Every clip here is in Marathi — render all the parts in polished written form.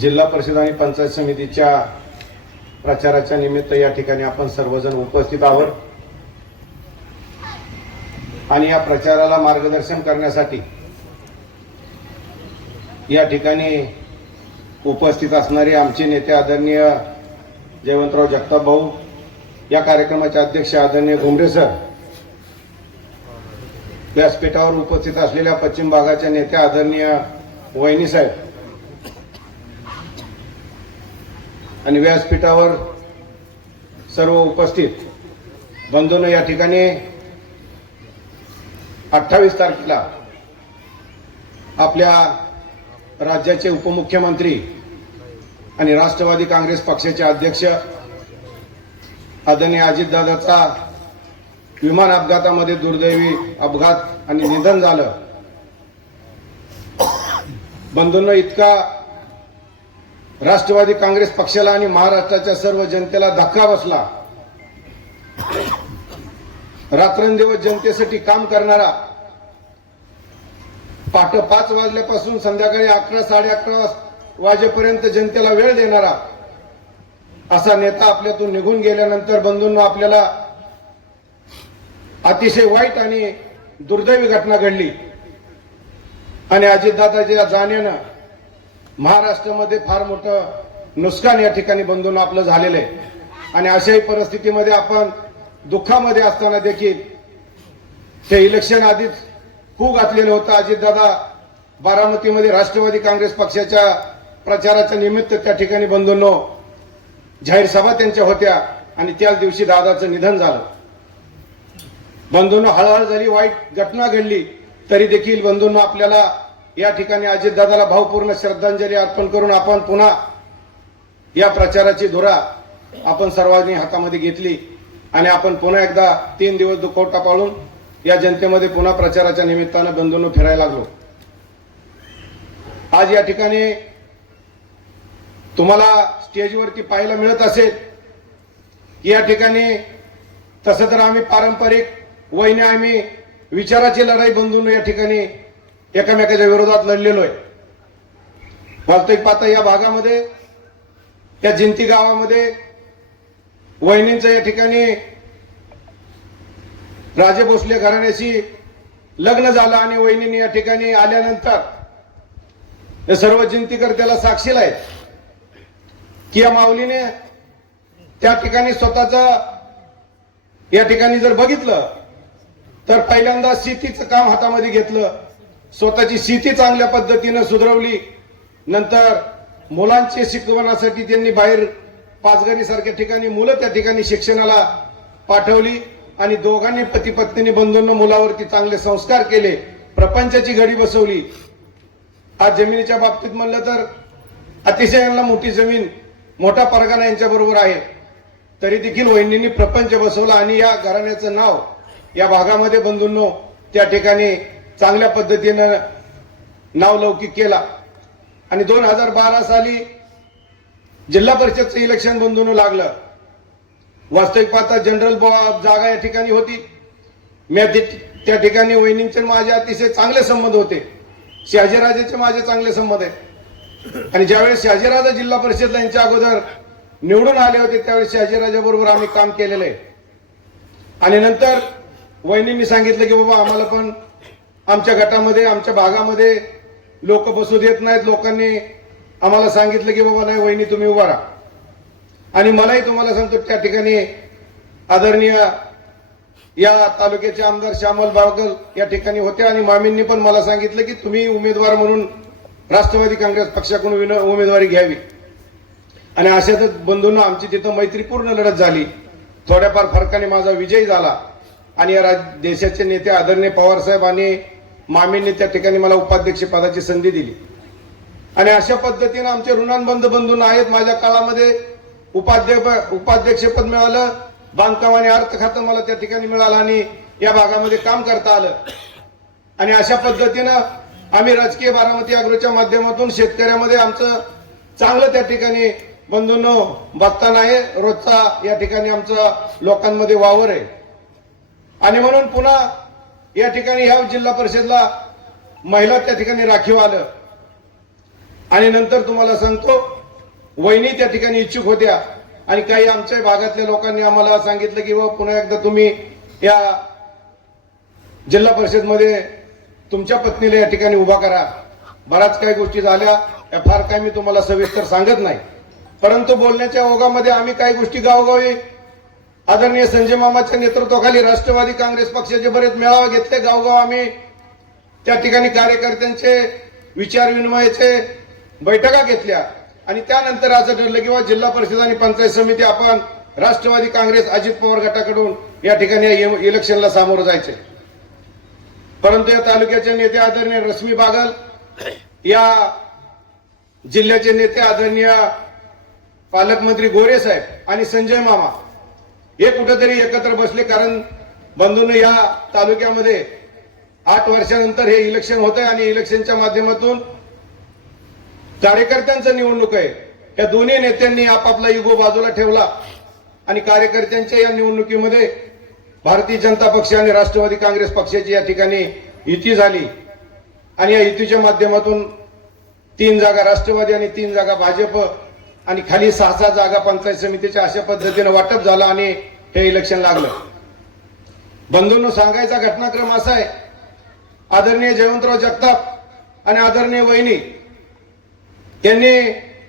जिल्हा परिषद आणि पंचायत समितीच्या प्रचाराच्या निमित्त या ठिकाणी आपण सर्वजण उपस्थित आहोत आणि या प्रचाराला मार्गदर्शन करण्यासाठी या ठिकाणी उपस्थित असणारे आमचे नेते आदरणीय जयवंतराव जगताप भाऊ, या कार्यक्रमाचे अध्यक्ष आदरणीय घुमरे सर, व्यासपीठावर उपस्थित असलेल्या पश्चिम भागाच्या नेत्या आदरणीय वहिनी साहेब आणि व्यासपीठावर सर्व उपस्थित बंधूंनो, या ठिकाणी 28 तारखेला आपल्या राज्याचे उपमुख्यमंत्री आणि राष्ट्रवादी काँग्रेस पक्षाचे अध्यक्ष आदरणीय अजितदादाचा विमान अपघातामध्ये दुर्दैवी अपघात आणि निधन झालं. बंधूंनो, इतका राष्ट्रवादी काँग्रेस पक्षाला आणि महाराष्ट्राच्या सर्व जनतेला धक्का बसला. रात्रंदिवस जनतेसाठी काम करणारा, पहाटे 5 वाजल्यापासून संध्याकाळी 11 11:30 वाजेपर्यंत जनतेला वेळ देणारा असा नेता आपल्यातून निघून गेल्यानंतर बंधूंनो, आपल्याला अतिशय वाईट आणि दुर्दैवी घटना घडली आणि अजितदादाच्या जाण्यानं महाराष्ट्रामध्ये फार मोठं नुकसान या ठिकाणी बंधूंनो आपलं झालेलं आहे. आणि अशाही परिस्थितीमध्ये आपण दुःखामध्ये असताना देखील ते इलेक्शन आधीच खूप घातलेलं होतं. अजितदादा बारामतीमध्ये राष्ट्रवादी काँग्रेस पक्षाच्या प्रचाराच्या निमित्त त्या ठिकाणी बंधूंनो जाहीर सभा त्यांच्या होत्या आणि त्याच दिवशी दादाचं निधन झालं. बंधूंनो, हळहळ झाली, वाईट घटना घडली, तरी देखील बंधूंनो आपल्याला या ठिकाणी अजितदादाला भावपूर्ण श्रद्धांजली अर्पण करून आपण पुन्हा या प्रचाराची धुरा आपण सर्वांनी हातामध्ये घेतली आणि आपण पुन्हा एकदा 3 दिवस दुखवटा पाळून या जनतेमध्ये पुन्हा प्रचाराच्या निमित्तानं बंधूंनो फिरायला लागलो. आज या ठिकाणी तुम्हाला स्टेजवरती पाहायला मिळत असेल की या ठिकाणी तसं तर आम्ही पारंपरिक वैने आम्ही विचाराची लढाई बंधूंनो या ठिकाणी एकमेकाच्या विरोधात लढलेलो आहे. वास्तविक पाहता या भागामध्ये, या जिंती गावामध्ये वहिनींचं या ठिकाणी राजे भोसले घराण्याशी लग्न झालं आणि वहिनींनी या ठिकाणी आल्यानंतर हे सर्व जिंतीकर त्याला साक्षीला आहेत की या माऊलीने त्या ठिकाणी स्वतःचा या ठिकाणी जर बघितलं तर पहिल्यांदा शेतीचं काम हातामध्ये घेतलं, स्वतःची शेती चांगल्या पद्धतीनं सुधरवली. नंतर मुलांच्या शिकवण्यासाठी त्यांनी बाहेर पाचगणी सारख्या ठिकाणी मुलं त्या ठिकाणी शिक्षणाला पाठवली आणि दोघांनी पती पत्नीने बंधूंना मुलावरती चांगले संस्कार केले, प्रपंचाची घडी बसवली. आज जमिनीच्या बाबतीत म्हणलं तर अतिशय यांना मोठी जमीन, मोठा परगाना यांच्या बरोबर आहे, तरी देखील वहिनींनी प्रपंच बसवला आणि या घराण्याचं नाव या भागामध्ये बंधूंनो त्या ठिकाणी चांगल्या पद्धतीनं नावलौकिक केला. आणि 2012 साली जिल्हा परिषदचं इलेक्शन बंधूंनो लागलं. वास्तविक पाहता जनरल जागा या ठिकाणी होती. मी त्या ठिकाणी वहिनींचे माझे अतिशय चांगले संबंध होते, शहाजीराजेचे माझे चांगले संबंध आहेत. आणि ज्यावेळेस शहाजीराजा जिल्हा परिषदला यांच्या अगोदर निवडून आले होते त्यावेळेस शहाजीराजा बरोबर आम्ही काम केलेलं आहे. आणि नंतर वहिनींनी सांगितलं की बाबा आम्हाला पण आमच्या गटामध्ये, आमच्या भागामध्ये लोक बसू देत नाहीत. लोकांनी आम्हाला सांगितलं की बाबा नाही वहिनी तुम्ही उभा राहा. आणि मलाही तुम्हाला सांगतो त्या ठिकाणी आदरणीय या तालुक्याचे आमदार श्यामल बावगल या ठिकाणी होते आणि मामींनी पण मला सांगितलं की तुम्ही उमेदवार म्हणून राष्ट्रवादी काँग्रेस पक्षाकडून उमेदवारी घ्यावी. आणि अशातच बंधूंनो आमची तिथं मैत्रीपूर्ण लढत झाली. थोड्याफार फरकाने माझा विजय झाला आणि या देशाचे नेते आदरणीय पवार साहेब आणि मामींनी त्या ठिकाणी मला उपाध्यक्ष पदाची संधी दिली. आणि अशा पद्धतीने आमचे ऋणानुबंध बंधूंना आहेत. माझ्या काळामध्ये उपाध्यक्षपद मिळालं, बांधकाम आणि अर्थ खातं मला त्या ठिकाणी मिळालं आणि या भागामध्ये काम करता आलं. आणि अशा पद्धतीनं आम्ही राजकीय बारामती अॅग्रोच्या माध्यमातून शेतकऱ्यामध्ये आमचं चांगलं त्या ठिकाणी बंधूंनो बघताना आहे. रोजचा या ठिकाणी आमचा लोकांमध्ये वावर आहे. आणि म्हणून पुन्हा या ठिकाणी ह्या जिल्हा परिषदला महिला त्या ठिकाणी राखीव आलं आणि नंतर तुम्हाला सांगतो वहिनी त्या ठिकाणी इच्छुक होत्या आणि काही आमच्या भागातल्या लोकांनी आम्हाला सांगितलं की बाबा पुन्हा एकदा तुम्ही या जिल्हा परिषद मध्ये तुमच्या पत्नीला या ठिकाणी उभा करा. बऱ्याच काही गोष्टी झाल्या, या फार काही मी तुम्हाला सविस्तर सांगत नाही, परंतु बोलण्याच्या ओघामध्ये आम्ही काही गोष्टी गावोगावी आदरणीय संजय मामाच्या नेतृत्वाखाली राष्ट्रवादी काँग्रेस पक्षाचे बरेच मेळावे घेतले. गावगाव आम्ही त्या ठिकाणी कार्यकर्त्यांचे विचार विनिमयाचे बैठका घेतल्या आणि त्यानंतर असं ठरलं की जिल्हा परिषद आणि पंचायत समिती आपण राष्ट्रवादी काँग्रेस अजित पवार गटाकडून या ठिकाणी इलेक्शनला सामोरं जायचे. परंतु या तालुक्याचे नेते आदरणीय रश्मी बागल, या जिल्ह्याचे नेते आदरणीय पालकमंत्री गोरे साहेब आणि संजय मामा हे कुठेतरी एकत्र बसले. कारण बंधूंनो या तालुक्यामध्ये 8 वर्षानंतर हे इलेक्शन होत आहे आणि इलेक्शनच्या माध्यमातून कार्यकर्त्यांचं निवडणूक आहे. या दोन्ही नेत्यांनी आपापला इगो बाजूला ठेवला आणि कार्यकर्त्यांच्या या निवडणुकीमध्ये भारतीय जनता पक्ष आणि राष्ट्रवादी काँग्रेस पक्षाची या ठिकाणी युती झाली आणि या युतीच्या माध्यमातून 3 जागा राष्ट्रवादी आणि 3 जागा भाजप आणि खाली 6 जागा पंचायत समितीच्या अशा पद्धतीने वाटप झालं आणि हे इलेक्शन लागलं. बंधूंनो सांगायचा घटनाक्रम असा आहे, आदरणीय जयवंतराव जगताप आणि आदरणीय वहिनी यांनी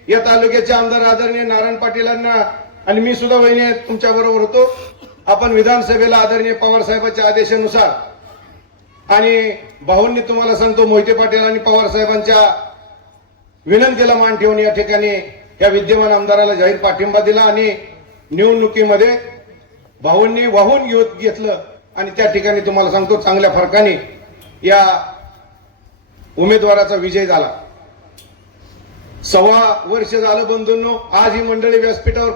या तालुक्याचे आमदार आदरणीय नारायण पाटीलांना आणि मी सुद्धा वहिनी तुमच्या बरोबर होतो. आपण विधानसभेला आदरणीय पवार साहेबांच्या आदेशानुसार आणि भाऊंनी तुम्हाला सांगतो मोहिते पाटील आणि पवार साहेबांच्या विनंतीला मान ठेवून या ठिकाणी या विद्यमान आमदाराला जाहीर पाठिंबा दिला आणि निवडणुकीमध्ये भाऊंनी वाहून घेतलं आणि त्या ठिकाणी तुम्हाला सांगतो चांगल्या फरकाने या उमेदवाराचा विजय झाला. 1.25 वर्ष झालं बंधूंनो. आज ही मंडळी व्यासपीठावर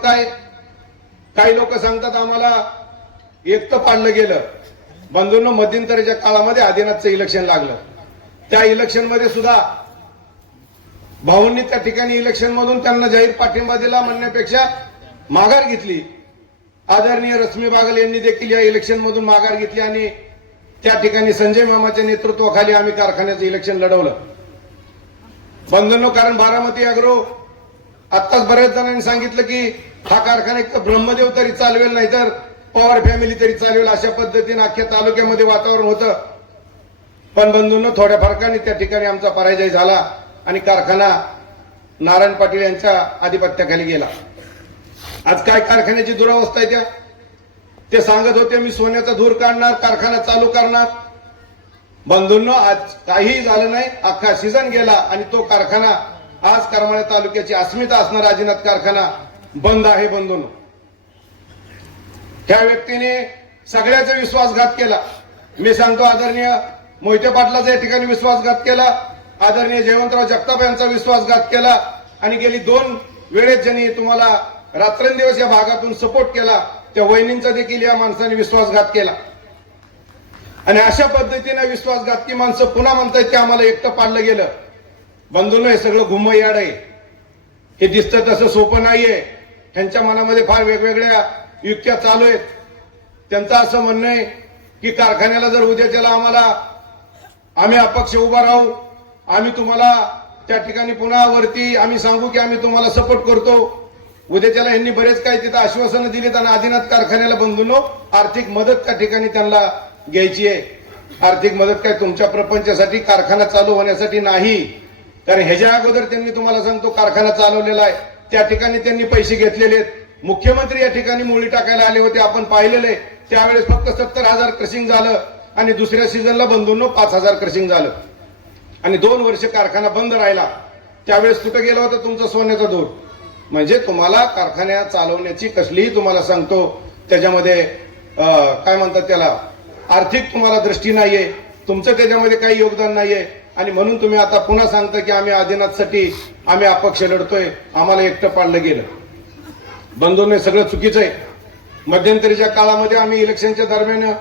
काही लोक सांगतात आम्हाला एकटं पाडलं गेलं. बंधूंनो मध्यंतरीच्या काळामध्ये आदिनाथचं इलेक्शन लागलं. त्या इलेक्शन मध्ये सुद्धा भाऊंनी त्या ठिकाणी इलेक्शन मधून त्यांना जाहीर पाठिंबा दिला म्हणण्यापेक्षा माघार घेतली. आदरणीय रश्मी बागल यांनी देखील या इलेक्शन मधून माघार घेतली आणि त्या ठिकाणी संजय मामाच्या नेतृत्वाखाली आम्ही कारखान्याचं इलेक्शन लढवलं. बंधूंनो कारण बारामती अॅग्रो आत्ताच बऱ्याच जणांनी सांगितलं की हा कारखाना एक तर ब्रह्मदेव तरी चालवेल नाही तर पवार फॅमिली तरी चालवेल अशा पद्धतीने अख्ख्या तालुक्यामध्ये वातावरण होतं. पण बंधूंनो थोड्या फरकाने त्या ठिकाणी आमचा पराजय झाला आणि कारखाना नारायण पाटील यांच्या आधिपत्याखाली गेला. आज काय कारखान्याची दुरावस्था आहे ते सांगत होते मी सोन्याचा धूर काढणार, कारखाना चालू करणार. बंधूंनो आज काहीही झालं नाही. अख्खा सीझन गेला आणि तो कारखाना आज करमाळा तालुक्याची अस्मिता असणारा आदिनाथ कारखाना बंद आहे. बंधूंनो त्या व्यक्तीने सगळ्याचा विश्वासघात केला. मी सांगतो आदरणीय मोहिते पाटलाचा या ठिकाणी विश्वासघात केला, आदरणीय जयवंतराव जगताप यांचा विश्वासघात केला आणि गेली 2 वेळेस ज्यांनी तुम्हाला रात्रंदिवस या भागातून सपोर्ट केला त्या वहिनींचा देखील या माणसाने विश्वासघात केला. आणि अशा पद्धतीने विश्वासघातकी माणसं पुन्हा म्हणतायत की आम्हाला एकटं पाडलं गेलं. बंधूंनो हे सगळं घुमयाड आहे. हे दिसतं तसं सोपं नाहीये. त्यांच्या मनामध्ये फार वेगवेगळ्या युक्त्या चालू आहेत. त्यांचं असं म्हणणं आहे की कारखान्याला जर उद्याच्याला आम्ही अपक्ष उभा राहू, आम्ही तुम्हाला त्या ठिकाणी पुन्हा वरती आम्ही सांगू की आम्ही तुम्हाला सपोर्ट करतो. उद्याच्याला यांनी बरेच काही तिथं आश्वासनं दिलीत आणि आदिनाथ कारखान्याला बंधूंनो आर्थिक मदत त्या ठिकाणी त्यांना घ्यायची आहे. आर्थिक मदत काय तुमच्या प्रपंचासाठी कारखाना चालू होण्यासाठी नाही. कारण ह्याच्या अगोदर त्यांनी तुम्हाला सांगतो कारखाना चालवलेला आहे. त्या ठिकाणी त्यांनी पैसे घेतलेले आहेत. मुख्यमंत्री या ठिकाणी मुळी टाकायला आले होते, आपण पाहिलेले. त्यावेळेस फक्त 70,000 क्रशिंग झालं आणि दुसऱ्या सीझनला बंधूंनो 5,000 क्रशिंग झालं आणि 2 वर्ष कारखाना बंद राहिला. त्यावेळेस कुठं गेला होता तुमचा सोन्याचा धूर. म्हणजे तुम्हाला कारखान्या चालवण्याची कसलीही तुम्हाला सांगतो त्याच्यामध्ये काय म्हणतात त्याला आर्थिक तुम्हाला दृष्टी नाहीये, तुमचं त्याच्यामध्ये काही योगदान नाहीये. आणि म्हणून तुम्ही आता पुन्हा सांगता की आम्ही आदिनाथसाठी आम्ही अपक्ष लढतोय, आम्हाला एकटं पाडलं गेलं. बंधूंनो सगळं चुकीचं आहे. मध्यंतरीच्या काळामध्ये आम्ही इलेक्शनच्या दरम्यान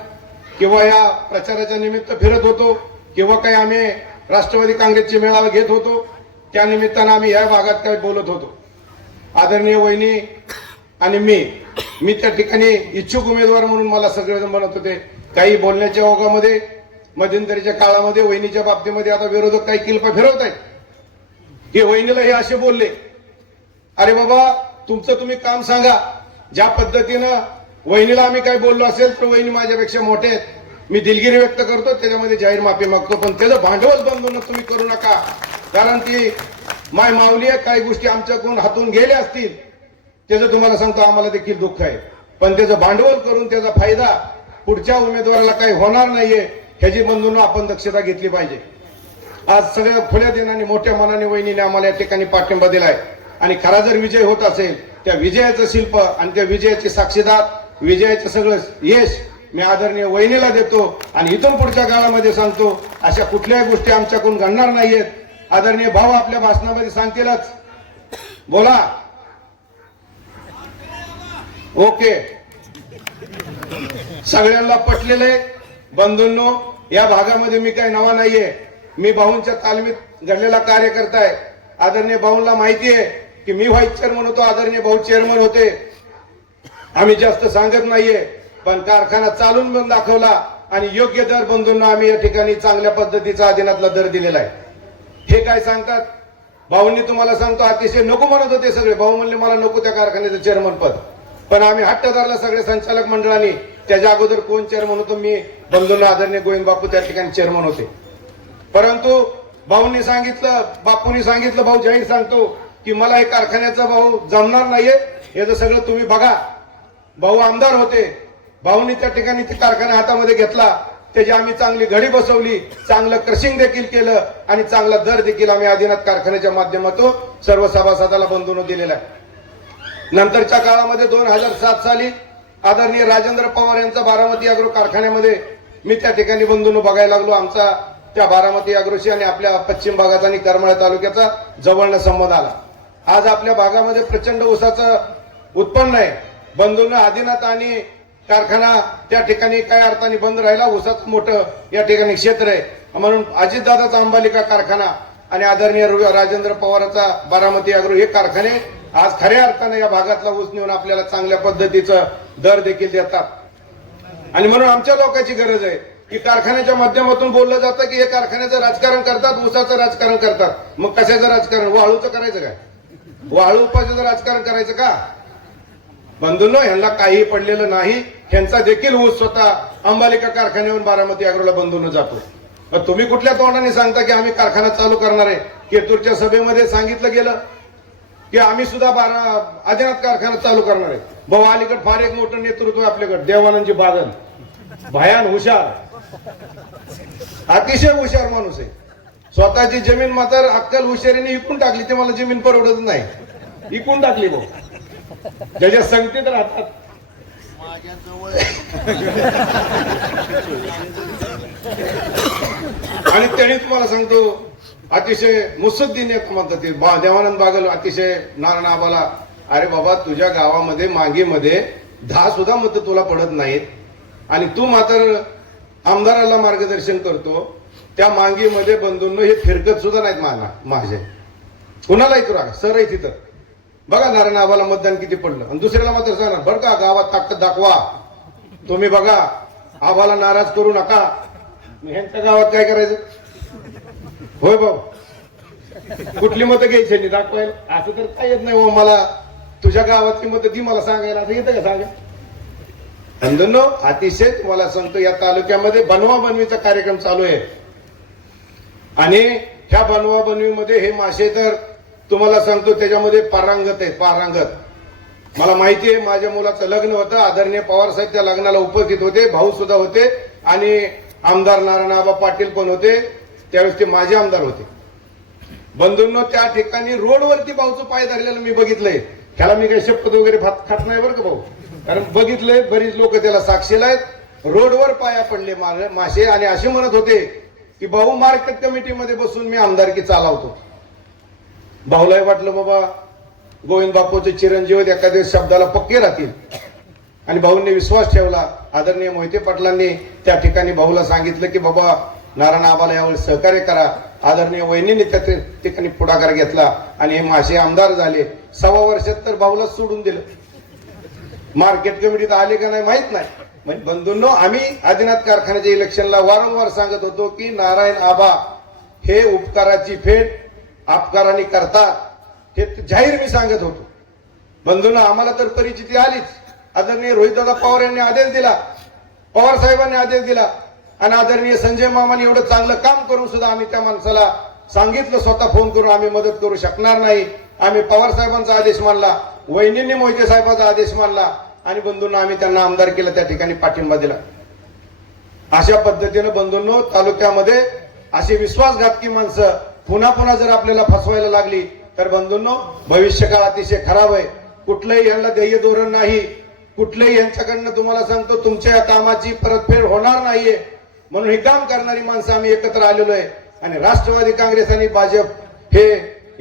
किंवा या प्रचाराच्या निमित्त फिरत होतो किंवा काही आम्ही राष्ट्रवादी काँग्रेसचे मेळावे घेत होतो. त्या निमित्तानं आम्ही या भागात काही बोलत होतो. आदरणीय वहिनी आणि मी त्या ठिकाणी इच्छुक उमेदवार म्हणून मला सगळेजण म्हणत होते. काही बोलण्याच्या ओघामध्ये मध्यंतरीच्या काळामध्ये वहिनीच्या बाबतीमध्ये आता विरोधक काही किल्पा फिरवत आहेत. की वहिनीला हे असे बोलले, अरे बाबा तुमचं तुम्ही काम सांगा. ज्या पद्धतीनं वहिनीला आम्ही काय बोललो असेल तर वहिनी माझ्यापेक्षा मोठे आहेत, मी दिलगिरी व्यक्त करतो, त्याच्यामध्ये जाहीर माफी मागतो. पण त्याचं भांडवल बंधून तुम्ही करू नका, कारण ती माय माऊली आहे. काही गोष्टी आमच्याकडून हातून गेल्या असतील त्याचं तुम्हाला सांगतो आम्हाला देखील दुःख आहे, पण त्याचं भांडवल करून त्याचा फायदा पुढच्या उमेदवाराला काही होणार नाहीये ह्याची बंधूंना आपण दक्षता घेतली पाहिजे. आज सगळ्या खुल्या दिनाने मोठ्या मनाने वहिनीने आम्हाला या ठिकाणी पाठिंबा दिलाय आणि खरा जर विजय होत असेल त्या विजयाचं शिल्प आणि त्या विजयाचे साक्षीदार, विजयाचं सगळं यश मी आदरणीय वहिनीला देतो. आणि इथून पुढच्या काळामध्ये सांगतो अशा कुठल्याही गोष्टी आमच्याकडून घडणार नाहीयेत. आदरणीय भाऊ आपल्या भाषणामध्ये सांगतीलच, बोला. ओके, सगळ्यांना पटलेलं आहे. बंधूंनो, या भागामध्ये मी काही नवा नाहीये, मी भाऊंच्या तालमीत घडलेला कार्यकर्ता आहे. आदरणीय भाऊंना माहिती आहे की मी व्हाईस चेअरमन होतो, आदरणीय भाऊ चेअरमन होते. आम्ही जास्त सांगत नाहीये, पण कारखाना चालून पण दाखवला आणि योग्य दर बंधूंना आम्ही या ठिकाणी चांगल्या पद्धतीचा आदिनातला दर दिलेला आहे. हे काय सांगतात भाऊंनी, तुम्हाला सांगतो अतिशय नको म्हणत होते सगळे. भाऊ म्हणले मला नको त्या कारखान्याचं चेअरमन पद, पण आम्ही हट्ट धरला सगळे संचालक मंडळाने. त्याच्या अगोदर कोण चेअरमन होतो, मी बंधूंना आदरणीय गोविंद बापू त्या ठिकाणी चेअरमन होते. परंतु भाऊंनी सांगितलं, बापूंनी सांगितलं, भाऊ जाहीर सांगतो की मला हे कारखान्याचा भाऊ जमणार नाहीये, याचं सगळं तुम्ही बघा. भाऊ आमदार होते, भाऊंनी त्या ठिकाणी ते कारखाना हातामध्ये घेतला, त्याची आम्ही चांगली घडी बसवली, चांगलं क्रशिंग देखील केलं आणि चांगला दर देखील आम्ही आदिनाथ कारखान्याच्या माध्यमातून सर्व सभासदाला बंधून दिलेला आहे. नंतरच्या काळामध्ये 2007 साली आदरणीय राजेंद्र पवार यांचा बारामती अॅग्रो कारखान्यामध्ये मी त्या ठिकाणी बंधून बघायला लागलो. आमचा त्या बारामती अॅग्रोशी आणि आपल्या पश्चिम भागाचा आणि करमाळा तालुक्याचा जवळनं संबंध आला. आज आपल्या भागामध्ये प्रचंड ऊसाचं उत्पन्न आहे. बंधूंना आदिनाथ आणि कारखाना त्या ठिकाणी काय अर्थाने बंद राहिला, ऊसाचं मोठं या ठिकाणी क्षेत्र आहे, म्हणून अजितदादाचा अंबालिका कारखाना आणि आदरणीय राजेंद्र पवारांचा बारामती अॅग्रो हे कारखाने आज खऱ्या अर्थाने या भागातला ऊस नेऊन आपल्याला चांगल्या पद्धतीचं दर देखील देतात. आणि म्हणून आमच्या लोकांची गरज आहे की कारखान्याच्या माध्यमातून बोललं जातं की हे कारखान्याचं राजकारण करतात, ऊसाचं राजकारण करतात. मग कशाचं राजकारण? वाळूचं करायचं काय? वाळू उपासाचं राजकारण करायचं का? बंधूंनो, यांना काही पडलेलं नाही. यांचा देखील ऊस स्वतः अंबालिका कारखान्यावरून बारामती अॅग्रोला बंधून जातो. तुम्ही कुठल्या तोंडाने सांगता की आम्ही कारखाना चालू करणार आहे? केतूरच्या सभेमध्ये सांगितलं गेलं की आम्ही सुद्धा आदिनाथ कारखाना चालू करणार आहे. भाऊ अलीकडे फार एक मोठं नेतृत्व आहे आपल्याकडे, देवानंदजी बागल, भयान हुशार, अतिशय हुशार माणूस आहे. स्वतःची जमीन मात्र अक्कल हुशारीने विकून टाकली. ते मला जमीन परवडत नाही, विकून टाकली भाऊ. ज्याच्या संगतीत राहतात आणि त्यांनी तुम्हाला सांगतो अतिशय मुत्सद्दीने म्हणतात ते देवानंद बागल अतिशय नारायण आबाला, अरे बाबा तुझ्या गावामध्ये मांगीमध्ये 10 सुद्धा मत तुला पडत नाहीत आणि तू मात्र आमदाराला मार्गदर्शन करतो. त्या मांगीमध्ये बंधूंनो हे फिरकत सुद्धा नाहीत माझे. कुणालाही तू राहा सर आहे तिथं. बघा नारायण आबाला मतदान किती पडलं आणि दुसऱ्याला मात्र सांगणार बरं का गावात ताकद दाखवा तुम्ही. बघा आबाला नाराज करू नका. ह्यांच्या गावात काय करायचं? होय भाऊ, कुठली मतं घ्यायची दाखवायला? असं तर काय येत नाही. मला तुझ्या गावातली मतं ती मला सांगायला असं येतं का? सांगा. बंधूंनो, अतिशय तुम्हाला सांगतो या तालुक्यामध्ये बनवा बनवीचा कार्यक्रम चालू आहे आणि ह्या बनवा बनवीमध्ये हे मासे तर तुम्हाला सांगतो त्याच्यामध्ये पारंगत आहेत, पारंगत. मला माहिती आहे, माझ्या मुलाचं लग्न होतं, आदरणीय पवार साहेब त्या लग्नाला उपस्थित होते, भाऊ सुद्धा होते आणि आमदार नारायणआबा पाटील पण होते. त्यावेळेस ते माझे आमदार होते. बंधूंनो, त्या ठिकाणी रोडवरती भाऊचं पाय धरलेलं मी बघितलंय. त्याला मी काही शपथ वगैरे खात नाही बरं का भाऊ, कारण बघितलंय, बरीच लोक त्याला साक्षीला आहेत. रोडवर पाया पडले मासे आणि असे म्हणत होते की भाऊ मार्केट कमिटीमध्ये बसून मी आमदारकी चालवतो. भाऊलाही वाटलं बाबा गोविंद बापूचे चिरंजीव एखाद्या शब्दाला पक्के राहतील आणि भाऊंनी विश्वास ठेवला. आदरणीय मोहिते पाटलांनी त्या ठिकाणी भाऊला सांगितलं की बाबा नारायण आबाला यावेळी सहकार्य करा. आदरणीय वहिनीने त्या ठिकाणी पुढाकार घेतला आणि हे मासे आमदार झाले. 6 वर्षात तर भाऊला सोडून दिलं. मार्केट कमिटीत आले का नाही माहित नाही. म्हणजे बंधूंनो, आम्ही आदिनाथ कारखान्याच्या इलेक्शनला वारंवार सांगत होतो की नारायण आबा हे उपकाराची फेड अपकाराने करतात हे जाहीर मी सांगत होतो. बंधूंना आम्हाला तर परिचिती आलीच. आदरणीय रोहितदादा पवार यांनी आदेश दिला, पवार साहेबांनी आदेश दिला आणि आदरणीय संजय मामाने एवढं चांगलं काम करून सुद्धा आम्ही त्या माणसाला सांगितलं स्वतः फोन करून आम्ही मदत करू शकणार नाही. आम्ही पवार साहेबांचा आदेश मानला, वहिनींनी मोहिते साहेबांचा आदेश मानला आणि बंधूंना आम्ही त्यांना आमदार केलं, त्या ठिकाणी पाठिंबा दिला. अशा पद्धतीनं बंधूंनो धुक्यामध्ये अशी विश्वासघातकी माणसं पुन्हा पुन्हा जर आपल्याला फसवायला लागली तर बंधूंनो भविष्यकाळ अतिशय खराब आहे. कुठलंही यांना ध्येय धोरण नाही, कुठलंही यांच्याकडनं तुम्हाला सांगतो तुमच्या या कामाची परतफेड होणार नाहीये. म्हणून हे काम करणारी माणसं आम्ही एकत्र आलेलो आहे आणि राष्ट्रवादी काँग्रेस आणि भाजप हे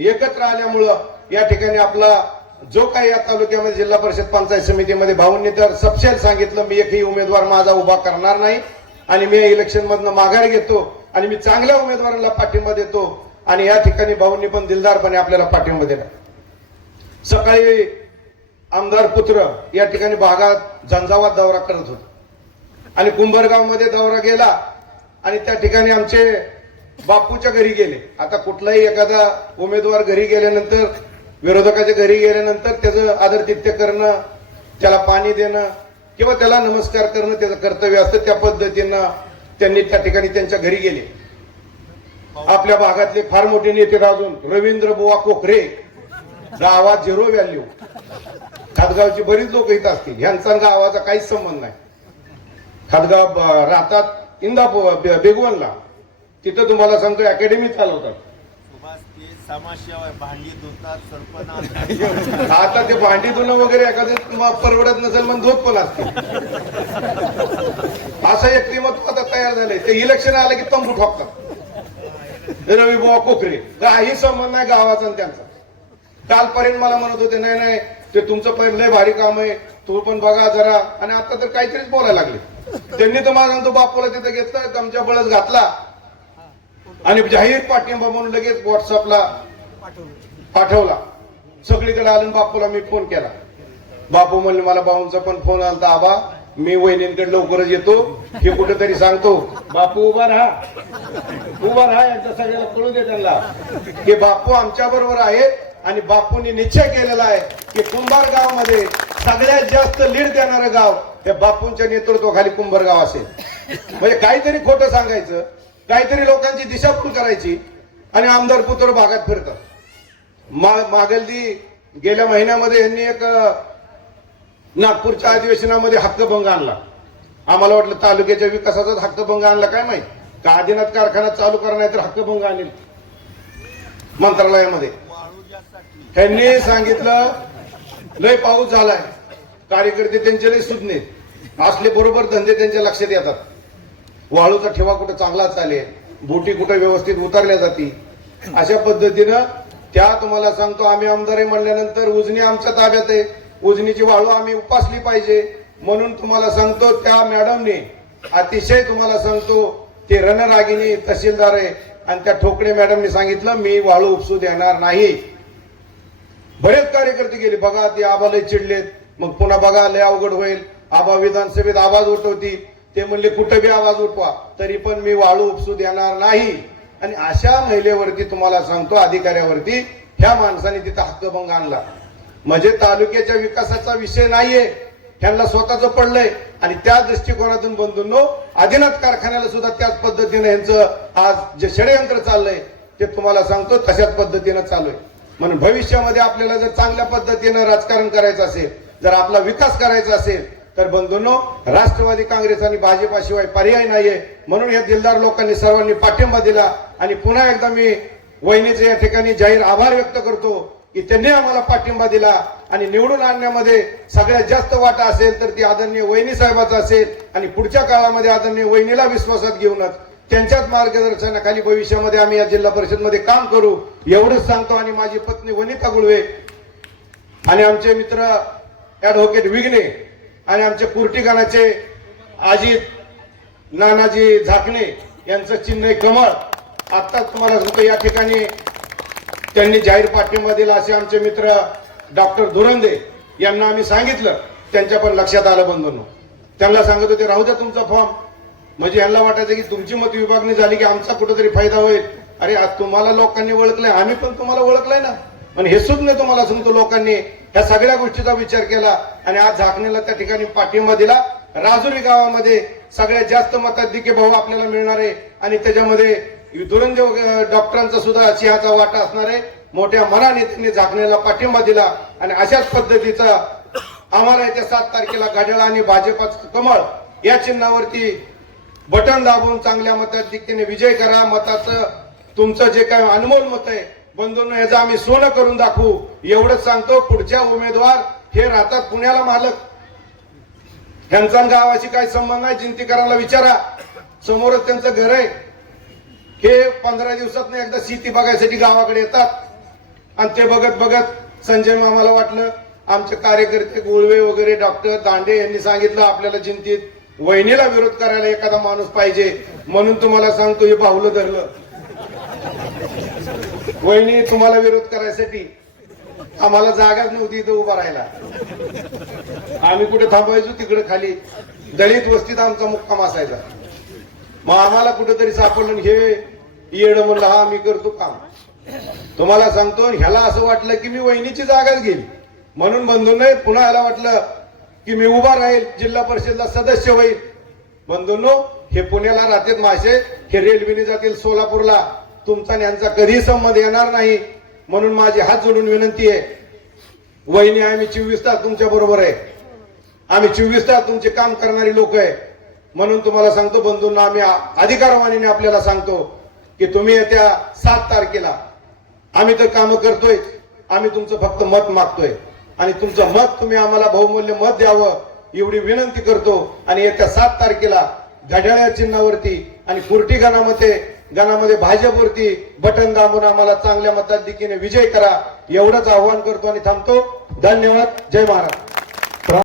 एकत्र आल्यामुळं या ठिकाणी आपला जो काही या तालुक्यामध्ये जिल्हा परिषद पंचायत समितीमध्ये भाऊंनी तर सपशेल सांगितलं, मी एकही उमेदवार माझा उभा करणार नाही आणि मी इलेक्शन मधनं माघार घेतो आणि मी चांगल्या उमेदवारांना पाठिंबा देतो. आणि या ठिकाणी भाऊंनी पण दिलदारपणे आपल्याला पाठिंबा दिला. सकाळी आमदार पुत्र या ठिकाणी भागात झंझावात दौरा करत होते आणि कुंभरगाव मध्ये दौरा गेला आणि त्या ठिकाणी आमचे बापूच्या घरी गेले. आता कुठलाही एखादा उमेदवार घरी गेल्यानंतर, विरोधकाच्या घरी गेल्यानंतर त्याचं आदरातिथ्य करणं, त्याला पाणी देणं किंवा त्याला नमस्कार करणं त्याचं कर्तव्य असतं. त्या पद्धतीनं त्यांनी त्या ठिकाणी त्यांच्या घरी गेले. आपल्या भागातले फार मोठे नेते अजून रवींद्र बुवा कोकरे, गावात झिरो व्हॅल्यू, खातगावची बरीच लोक इथं असतील, यांचा गावाचा काहीच संबंध नाही. खातगाव राहतात इंदापूर बेगवनला, तिथं तुम्हाला सांगतो अकॅडमी चालवतात. भांडी धुतात सरपंच आता ते भांडी धुणं वगैरे एखादं परवडत नसेल म्हणून धुत पण असते. असं एक व्यक्तिमत्व आता तयार झालंय. ते इलेक्शन आलं की तंबू ठोकतात. रवी बुवा कोकरे, काही संबंध नाही गावाचा आणि त्यांचा. कालपर्यंत मला म्हणत होते नाही नाही ते तुमचं पहिलं भारी काम आहे, तू पण बघा जरा, आणि आता तर काहीतरीच बोलायला लागले. त्यांनी तर मला सांगतो बापूला तिथं घेतलं, आमच्या बळच घातला आणि जाहीर पाठिंबा म्हणून लगेच व्हॉट्सअपला पाठवला. सगळीकडे आलं बापूला मी फोन केला. बापू म्हणले मला भाऊंचा पण फोन आलता, आबा मी वहिनींकडे लवकरच येतो, हे कुठेतरी सांगतो. बापू उभा राहा, उभा राहा, यांचा सगळ्याला कळू दे त्यांना की बापू आमच्या बरोबर आहेत आणि बापूंनी निश्चय केलेला आहे की कुंभार गाव मध्ये सगळ्यात जास्त लीड देणारं गाव हे बापूंच्या नेतृत्वाखाली कुंभारगाव असेल. म्हणजे काहीतरी खोटं सांगायचं, काहीतरी लोकांची दिशाभूल करायची आणि आमदार पुत्र भागात फिरतात. मागलदी गेल्या महिन्यामध्ये यांनी एक नागपूरच्या अधिवेशनामध्ये हक्कभंग आणला. आम्हाला वाटलं तालुक्याच्या विकासाचाच हक्कभंग आणला काय माहित, का आदिनाथ कारखाना चालू करा नाही तर हक्कभंग आणेल मंत्रालयामध्ये. त्यांनी सांगितलं लय पाऊस झालाय, कार्यकर्ते त्यांचे लय सुज्ञे असले, बरोबर धंदे त्यांच्या लक्षात येतात. वाळूचा ठेवा कुठं चांगला चालेल, बोटी कुठं व्यवस्थित उतरल्या जाती, अशा पद्धतीनं त्या तुम्हाला सांगतो आम्ही आमदार म्हणल्यानंतर उजनी आमच्या ताब्यात आहे, उजनीची वाळू आम्ही उपासली पाहिजे. म्हणून तुम्हाला सांगतो त्या मॅडमने अतिशय तुम्हाला सांगतो ते रणरागिणी तहसीलदार आहे आणि त्या ठोकणे मॅडमने सांगितलं मी वाळू उपसू देणार नाही. बरेच कार्यकर्ते गेले बघा, ते आबा लय चिडलेत, मग पुन्हा बघा लय अवघड होईल. आबा विधानसभेत आवाज उठवती, ते म्हणले कुठं बी आवाज उठवा तरी पण मी वाळू उपसू देणार नाही. आणि अशा महिलेवरती तुम्हाला सांगतो अधिकाऱ्यावरती ह्या माणसाने तिथं हक्कभंग आणला. म्हणजे तालुक्याच्या विकासाचा विषय नाहीये, त्यांना स्वतःच पडलंय. आणि त्या दृष्टिकोनातून बंधूंनो आदिनाथ कारखान्याला सुद्धा त्याच पद्धतीने यांचं आज जे षडयंत्र चाललंय ते तुम्हाला सांगतो तशाच पद्धतीनं चालू आहे. म्हणून भविष्यामध्ये आपल्याला जर चांगल्या पद्धतीनं राजकारण करायचं असेल, जर आपला विकास करायचा असेल तर बंधूंनो राष्ट्रवादी काँग्रेस आणि भाजपाशिवाय पर्याय नाहीये. म्हणून या दिलदार लोकांनी सर्वांनी पाठिंबा दिला आणि पुन्हा एकदा मी वहिनीचे या ठिकाणी जाहीर आभार व्यक्त करतो की त्यांनी आम्हाला पाठिंबा दिला आणि निवडून आणण्यामध्ये सगळ्यात जास्त वाटा असेल तर ती आदरणीय वहिनी साहेबाचा असेल. आणि पुढच्या काळामध्ये आदरणीय वहिनीला विश्वासात घेऊनच त्यांच्याच मार्गदर्शनाखाली भविष्यामध्ये आम्ही या जिल्हा परिषद मध्ये काम करू एवढंच सांगतो. आणि माझी पत्नी वनिता गुळवे आणि आमचे मित्र ऍडव्होकेट विघ्ने आणि आमचे कुर्टीगानाचे अजित नानाजी झाकणे यांचं चिन्ह आहे कमळ. आत्ताच तुम्हाला सांगतो या ठिकाणी त्यांनी जाहीर पाठिंबा दिला. असे आमचे मित्र डॉक्टर धुरंदे यांना आम्ही सांगितलं, त्यांच्या पण लक्षात आलं बंधूंनो. त्यांना सांगत होते राहू द्या तुमचा फॉर्म, म्हणजे यांना वाटायचं की तुमची मत विभागणी झाली की आमचा कुठेतरी फायदा होईल. अरे आज तुम्हाला लोकांनी ओळखलंय, आम्ही पण तुम्हाला ओळखलंय ना. आणि हे सुद्धा तुम्हाला सांगतो, लोकांनी ह्या सगळ्या गोष्टीचा विचार केला आणि आज झाकणीला त्या ठिकाणी पाठिंबा दिला. राजुरी गावामध्ये सगळ्यात जास्त मताधिक्य भाऊ आपल्याला मिळणार आहे आणि त्याच्यामध्ये दुरंदेव डॉक्टरांचा सुद्धा सिंहाचा वाटा असणार आहे. मोठ्या मनाने त्यांनी झाकणीला पाठिंबा दिला आणि अशाच पद्धतीचा आम्हाला येत्या 7 तारखेला घड्याळ आणि भाजपाचं कमळ या चिन्हावरती बटन दाबून चांगल्या मताधिक्याने विजय करा. मताचं तुमचं जे काही अनमोल मत आहे बंधूंनो, याचं आम्ही सोनं करून दाखवू एवढंच सांगतो. पुढच्या उमेदवार हे राहतात पुण्याला मालक, त्यांचा गावाशी काही संबंध नाही. जिंतीकरांना विचारा, समोरच त्यांचं घर आहे. हे 15 दिवसात एकदा शेती बघायसाठी गावाकडे येतात आणि ते बघत बघत संजय मामाला वाटलं आमचे कार्यकर्ते गोळवे वगैरे डॉक्टर दांडे यांनी सांगितलं आपल्याला जिंतीत वहिनीला विरोध करायला एखादा माणूस पाहिजे, म्हणून तुम्हाला सांगतो हे बाहुलं धरलं. वहिनी तुम्हाला विरोध करायसाठी आम्हाला जागाच नव्हती इथं उभा राहायला. आम्ही कुठे थांबायचो, तिकडे खाली दलित वस्तीत आमचा मुक्काम असायचा. मग आम्हाला कुठेतरी सापडलं हे येड, म्हणलं हा मी करतो काम. तुम्हाला सांगतो ह्याला असं वाटलं की मी वहिनीची जागाच घेईल, म्हणून बंधूंनो पुन्हा ह्याला वाटलं की मी उभा राहील, जिल्हा परिषदला सदस्य होईल. बंधूंनो, हे पुण्याला राहतात मासे, हे रेल्वेने जातील सोलापूरला. तुमचा आणि यांचा कधीही संबंध येणार नाही. म्हणून माझी हात जोडून विनंती आहे, वहिनी आम्ही 24 तास तुमच्या बरोबर आहे. आम्ही 24 तास तुमचे काम करणारी लोक आहे. म्हणून तुम्हाला सांगतो बंधूंना, आम्ही अधिकारवाणीने आपल्याला सांगतो की तुम्ही येत्या 7 तारखेला आम्ही तर काम करतोय, आम्ही तुमचं फक्त मत मागतोय आणि तुमचं मत तुम्ही आम्हाला बहुमूल्य मत द्यावं एवढी विनंती करतो. आणि येत्या 7 तारखेला घड्याळ चिन्हावरती आणि फुरटी गणामध्ये भाजपवरती बटन दाबून आम्हाला चांगल्या मताधिक्याने विजय करा एवढंच आव्हान करतो आणि थांबतो. धन्यवाद. जय महाराज.